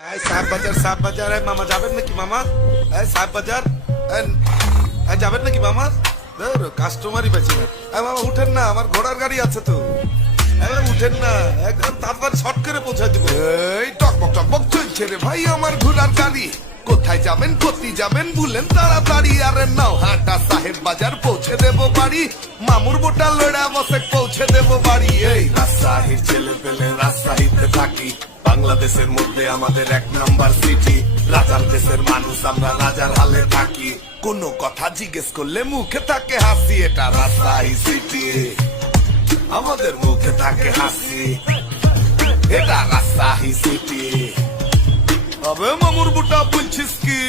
সাহেব বাজার মামা যাবেন নাকি মামা? সাহেব বাজার যাবেন নাকি মামা? কাস্টমারই পাচ্ছি না। মামা উঠেন না, আমার ঘোড়ার গাড়ি আছে তো। উঠেন না, একদম তারপর শর্ট করে পৌঁছায় দেবো। এই টকবক টকবক চলছে রে ভাই আমার ঘোড়ার গাড়ি। কোথায় যাবেন কোথায় যাবেন বলেন তাড়াতাড়ি। আরে নাও হাটা সাহেব বাজার পৌঁছে দেবো বাড়ি। মামুর বোটা লড়া বসে পৌঁছে দেবো বাড়ি। এই রাজশাহীর ছেলে পেলে রাজশাহীতে থাকি। বাংলাদেশের মধ্যে আমাদের এক নাম্বার সিটি। রাজার দেশের মানুষ আমরা রাজার হালে থাকি। কোনো কথা জিজ্ঞেস করলে মুখে থাকে হাসি। এটা রাজশাহী সিটি, আমাদের মুখে থাকে হাসি। এটা রাজশাহী সিটি। আবে মামুর বুটা বলছিস কি?